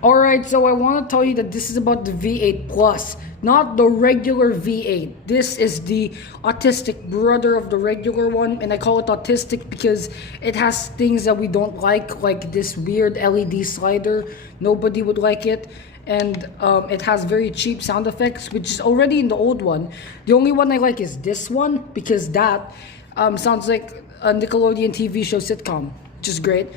Alright, so I want to tell you that this is about the V8 Plus, not the regular V8. This is the autistic brother of the regular one, and I call it autistic because it has things that we don't like this weird LED slider. Nobody would like it. And it has very cheap sound effects, which is already in the old one. The only one I like is this one, because that sounds like a Nickelodeon TV show sitcom, which is great.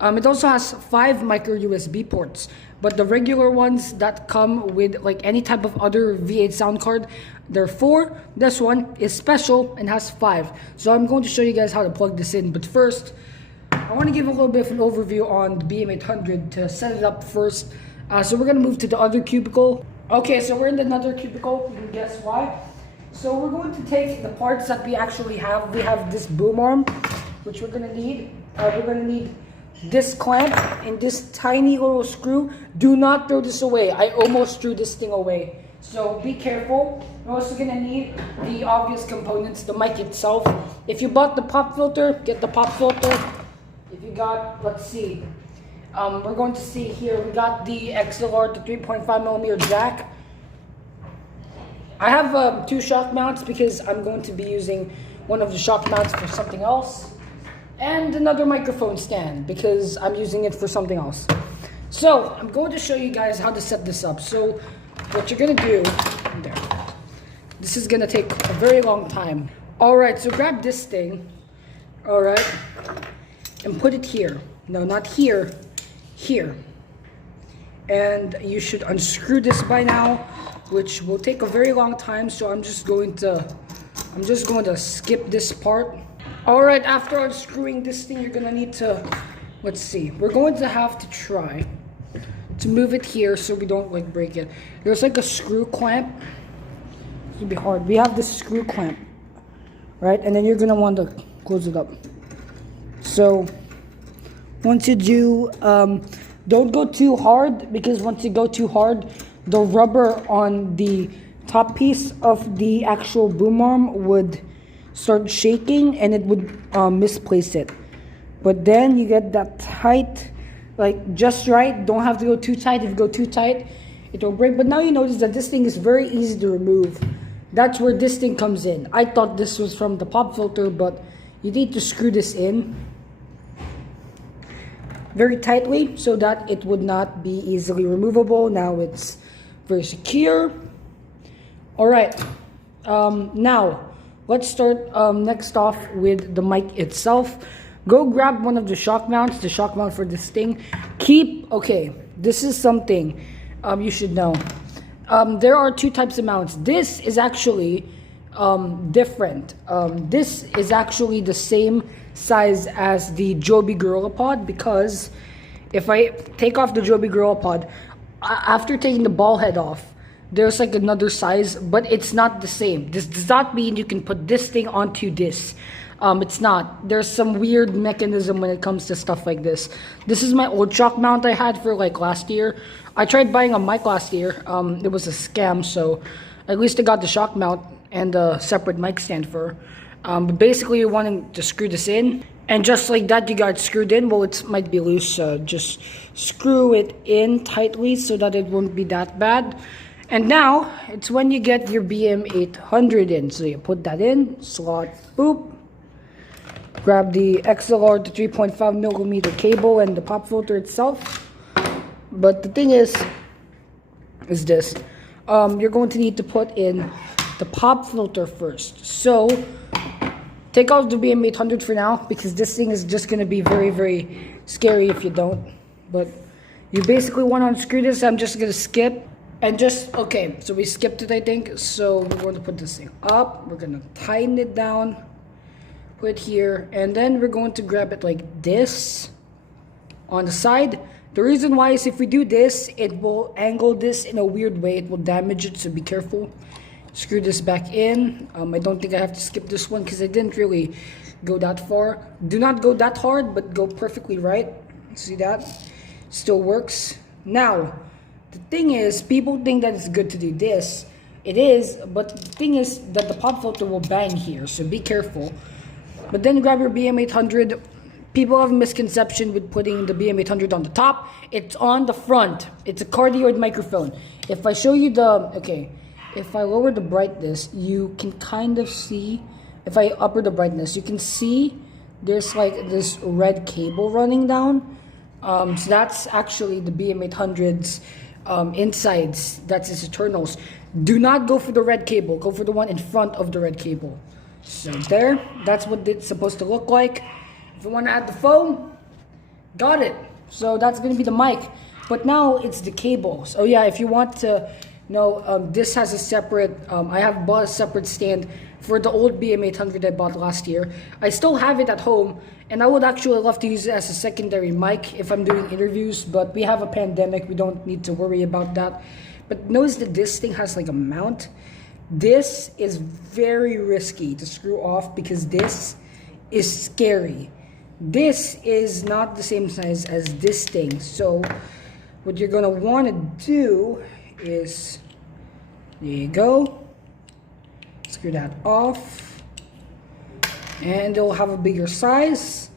It also has 5 micro USB ports, but the regular ones that come with like any type of other V8 sound card, there are 4. This one is special and has 5. So I'm going to show you guys how to plug this in. But first, I want to give a little bit of an overview on the BM800 to set it up first. So we're going to move to the other cubicle. Okay, so we're in another cubicle. You can guess why. So we're going to take the parts that we actually have. We have this boom arm, which we're going to need. We're going to need this clamp and this tiny little screw. Do not throw this away. I almost threw this thing away. So be careful. We're also going to need the obvious components, the mic itself. If you bought the pop filter, get the pop filter. If you got, let's see. We're going to see here, we got the XLR to 3.5mm jack. I have 2 shock mounts because I'm going to be using one of the shock mounts for something else. And another microphone stand because I'm using it for something else. So I'm going to show you guys how to set this up. So what you're going to do, there. This is going to take a very long time. Alright, so grab this thing, alright, and put it here. No, not here. Here, and you should unscrew this by now, which will take a very long time, so I'm just going to skip this part. All right, after unscrewing this thing, you're gonna need to, let's see, we're going to have to try to move it here so we don't like break it. There's like a screw clamp. It's gonna be hard. We have this screw clamp, right? And then you're gonna want to close it up. So once you do, don't go too hard, because once you go too hard, the rubber on the top piece of the actual boom arm would start shaking and it would misplace it. But then you get that tight, like just right. Don't have to go too tight. If you go too tight, it will break. But now you notice that this thing is very easy to remove. That's where this thing comes in. I thought this was from the pop filter, but you need to screw this in very tightly so that it would not be easily removable. Now it's very secure. All right, now let's start next off with the mic itself. Go grab one of the shock mounts, the shock mount for this thing. Okay, this is something you should know. There are 2 types of mounts. This is actually different. This is actually the same size as the Joby GorillaPod, because if I take off the Joby GorillaPod, after taking the ball head off, there's like another size, but it's not the same. This does not mean you can put this thing onto this. It's not. There's some weird mechanism when it comes to stuff like this. This is my old shock mount I had for like last year. I tried buying a mic last year. It was a scam, so at least I got the shock mount and a separate mic stand for. But basically, you're wanting to screw this in, and just like that, you got it screwed in. Well, it might be loose, so just screw it in tightly so that it won't be that bad. And now it's when you get your BM800 in. So you put that in, slot, boop. Grab the XLR to 3.5mm cable and the pop filter itself. But the thing is this. You're going to need to put in the pop filter first. So take off the BM800 for now, because this thing is just going to be very, very scary if you don't. But you basically want to unscrew this. I'm just going to skip. And just, okay, so we skipped it, I think. So we're going to put this thing up. We're going to tighten it down. Put it here. And then we're going to grab it like this on the side. The reason why is if we do this, it will angle this in a weird way. It will damage it, so be careful. Screw this back in. I don't think I have to skip this one because I didn't really go that far. Do not go that hard, but go perfectly right. See that? Still works. Now, the thing is, people think that it's good to do this. It is, but the thing is that the pop filter will bang here, so be careful. But then grab your BM800, People have a misconception with putting the BM800 on the top. It's on the front. It's a cardioid microphone. If I show you if I lower the brightness, you can kind of see, if I upper the brightness, you can see there's like this red cable running down. So that's actually the BM800's insides. That's its internals. Do not go for the red cable. Go for the one in front of the red cable. So there, that's what it's supposed to look like. If you want to add the foam, got it. So that's going to be the mic. But now it's the cables. Oh yeah, if you want to know, this has a separate, I have bought a separate stand for the old BM800 I bought last year. I still have it at home, and I would actually love to use it as a secondary mic if I'm doing interviews, but we have a pandemic, we don't need to worry about that. But notice that this thing has like a mount. This is very risky to screw off because this is scary. This is not the same size as this thing. So what you're gonna wanna do is, there you go, screw that off, and it'll have a bigger size.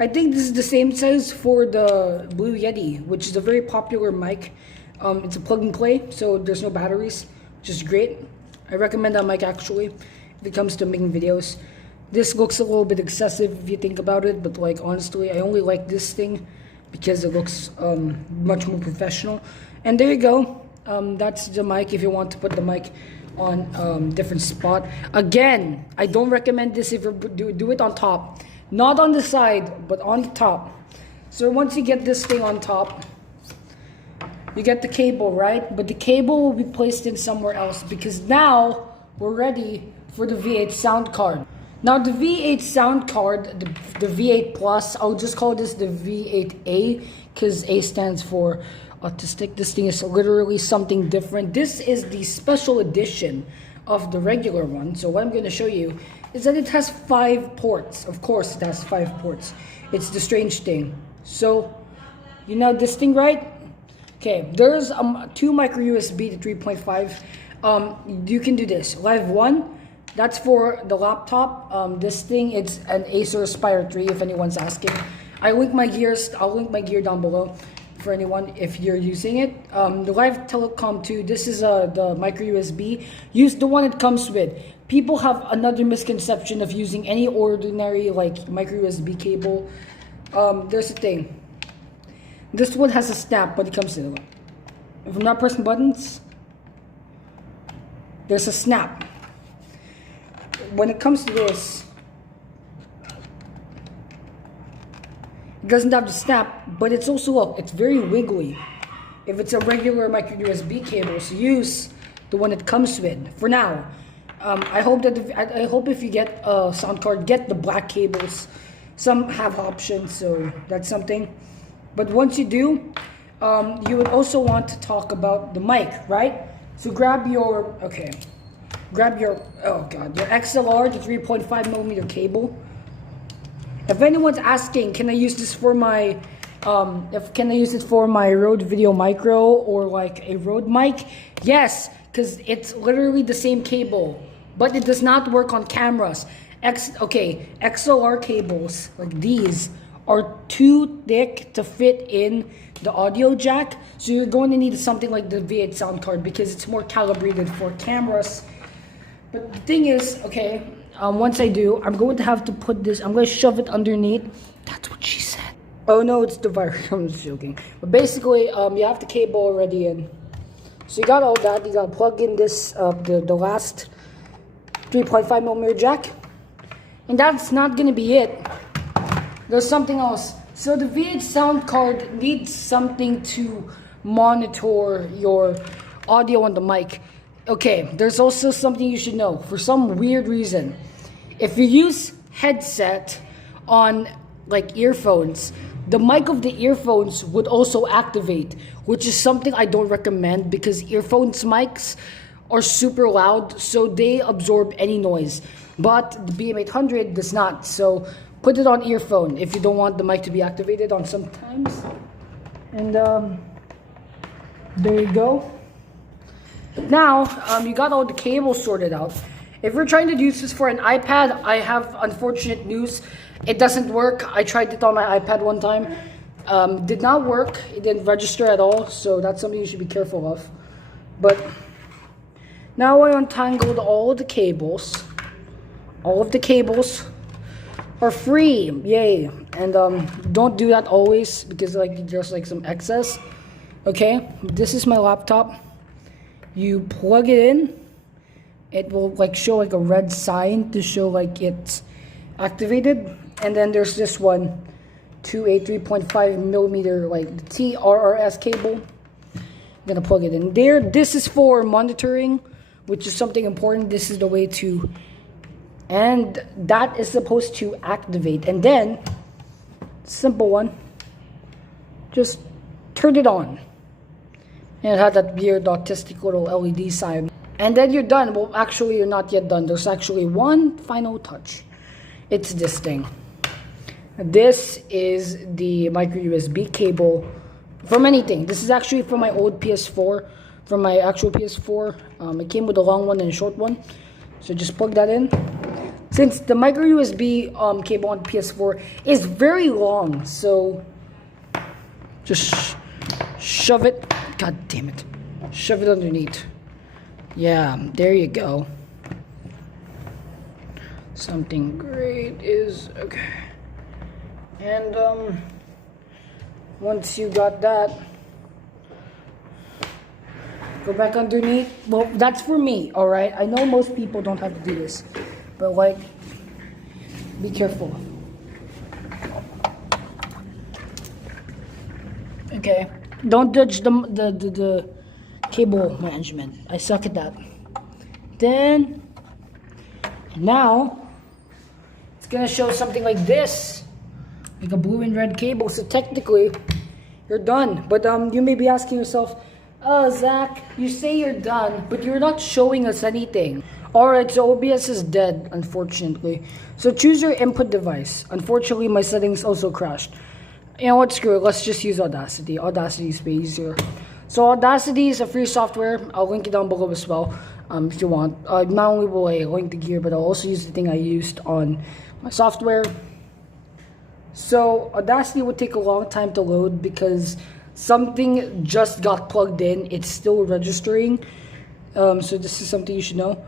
I think this is the same size for the Blue Yeti, which is a very popular mic. It's a plug and play, so there's no batteries, which is great. I recommend that mic actually if it comes to making videos. This looks a little bit excessive if you think about it, but like honestly, I only like this thing because it looks much more professional. And there you go. That's the mic if you want to put the mic on different spot. Again, I don't recommend this if you do it on top, not on the side, but on the top. So once you get this thing on top, you get the cable, right? But the cable will be placed in somewhere else because now we're ready for the V8 sound card. Now the V8 sound card, the V8 Plus, I'll just call this the V8A because A stands for autistic. This thing is literally something different. This is the special edition of the regular one. So what I'm going to show you is that it has 5 ports. Of course it has 5 ports. It's the strange thing. So you know this thing, right? Okay, there's 2 micro USB to 3.5. You can do this. Live 1, that's for the laptop. This thing, it's an Acer Aspire 3 if anyone's asking. I'll link my gear down below for anyone if you're using it. The Live Telecom 2, this is the micro USB. Use the one it comes with. People have another misconception of using any ordinary like micro USB cable. There's a thing. This one has a snap when it comes to it. If I'm not pressing buttons, there's a snap. When it comes to this, it doesn't have the snap, but it's also, look, it's very wiggly. If it's a regular micro USB cable, so use the one it comes with for now. I hope that I hope if you get a sound card, get the black cables. Some have options, so that's something. But once you do, you would also want to talk about the mic, right? So grab your, oh god, your XLR, the 3.5mm cable. If anyone's asking, can I use this for my, can I use it for my Rode Video Micro or like a Rode mic? Yes, because it's literally the same cable, but it does not work on cameras. XLR cables like these are too thick to fit in the audio jack, so you're going to need something like the V8 sound card because it's more calibrated for cameras. But the thing is, once I do, I'm going to have to put this, I'm going to shove it underneath. That's what she said. Oh no, it's the virus. I'm just joking. But basically, you have the cable already in. So you got all that. You got to plug in this, the last 3.5mm jack. And that's not going to be it. There's something else. So the V8 sound card needs something to monitor your audio on the mic. Okay, there's also something you should know. For some weird reason, if you use headset on like earphones, the mic of the earphones would also activate, which is something I don't recommend because earphones mics are super loud, so they absorb any noise. But the BM800 does not, so put it on earphone if you don't want the mic to be activated on sometimes. And there you go. Now, you got all the cables sorted out. If you're trying to use this for an iPad, I have unfortunate news. It doesn't work. I tried it on my iPad one time. Did not work. It didn't register at all, so that's something you should be careful of. But now I untangled all of the cables. All of the cables are free. Yay. And don't do that always, because like there's like some excess. Okay, this is my laptop. You plug it in. It will like show like a red sign to show like it's activated. And then there's this one to a 3.5 millimeter like the TRRS cable. I'm gonna plug it in there. This is for monitoring, which is something important. This is the way to, and that is supposed to activate. And then, simple one, just turn it on. And it had that weird autistic little LED sign. And then you're done. Well, actually, you're not yet done. There's actually one final touch. It's this thing. This is the micro USB cable from anything. This is actually from my old PS4, from my actual PS4. It came with a long one and a short one. So just plug that in. Since the micro USB cable on PS4 is very long, so just shove it. God damn it. Shove it underneath. Yeah, there you go. Something great is okay. And once you got that, go back underneath. Well, that's for me, all right? I know most people don't have to do this, but like, be careful. Okay, don't judge the cable management. I suck at that. Then, now, it's gonna show something like this, like a blue and red cable. So technically, you're done. But you may be asking yourself, oh, Zach, you say you're done, but you're not showing us anything. Alright, so OBS is dead, unfortunately. So choose your input device. Unfortunately, my settings also crashed. You know what, screw it, let's just use Audacity. Audacity is way easier. So Audacity is a free software. I'll link it down below as well, if you want. Not only will I link the gear, but I'll also use the thing I used on my software. So Audacity would take a long time to load because something just got plugged in. It's still registering. So this is something you should know.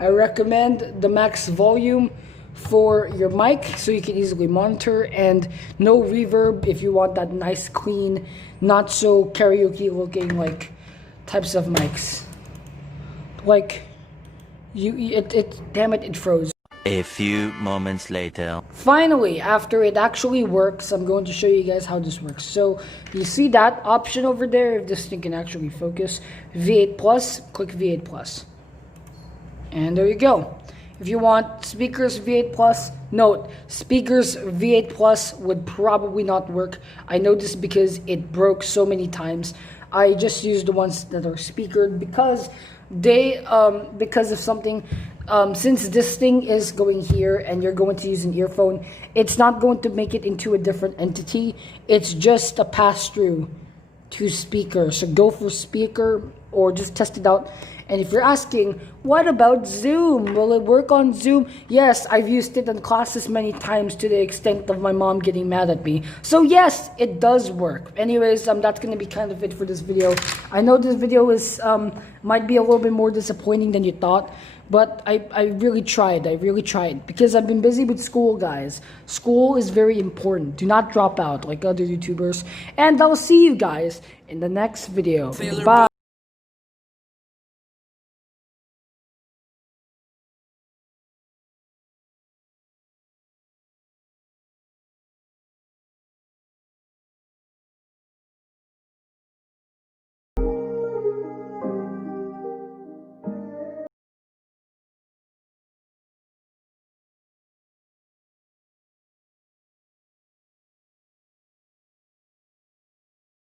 I recommend the max volume for your mic so you can easily monitor, and no reverb if you want that nice, clean, not so karaoke looking like types of mics. Like damn it, it froze. A few moments later. Finally, after it actually works, I'm going to show you guys how this works. So you see that option over there, if this thing can actually focus, V8 Plus, click V8 Plus. And there you go. If you want speakers V8 Plus, note, speakers V8 Plus would probably not work. I know this because it broke so many times. I just use the ones that are speakered because they, because of something, since this thing is going here and you're going to use an earphone, it's not going to make it into a different entity. It's just a pass-through to speaker. So go for speaker or just test it out. And if you're asking, what about Zoom? Will it work on Zoom? Yes, I've used it in classes many times to the extent of my mom getting mad at me. So yes, it does work. Anyways, that's going to be kind of it for this video. I know this video is might be a little bit more disappointing than you thought, but I really tried. I really tried because I've been busy with school, guys. School is very important. Do not drop out like other YouTubers. And I'll see you guys in the next video. Bye.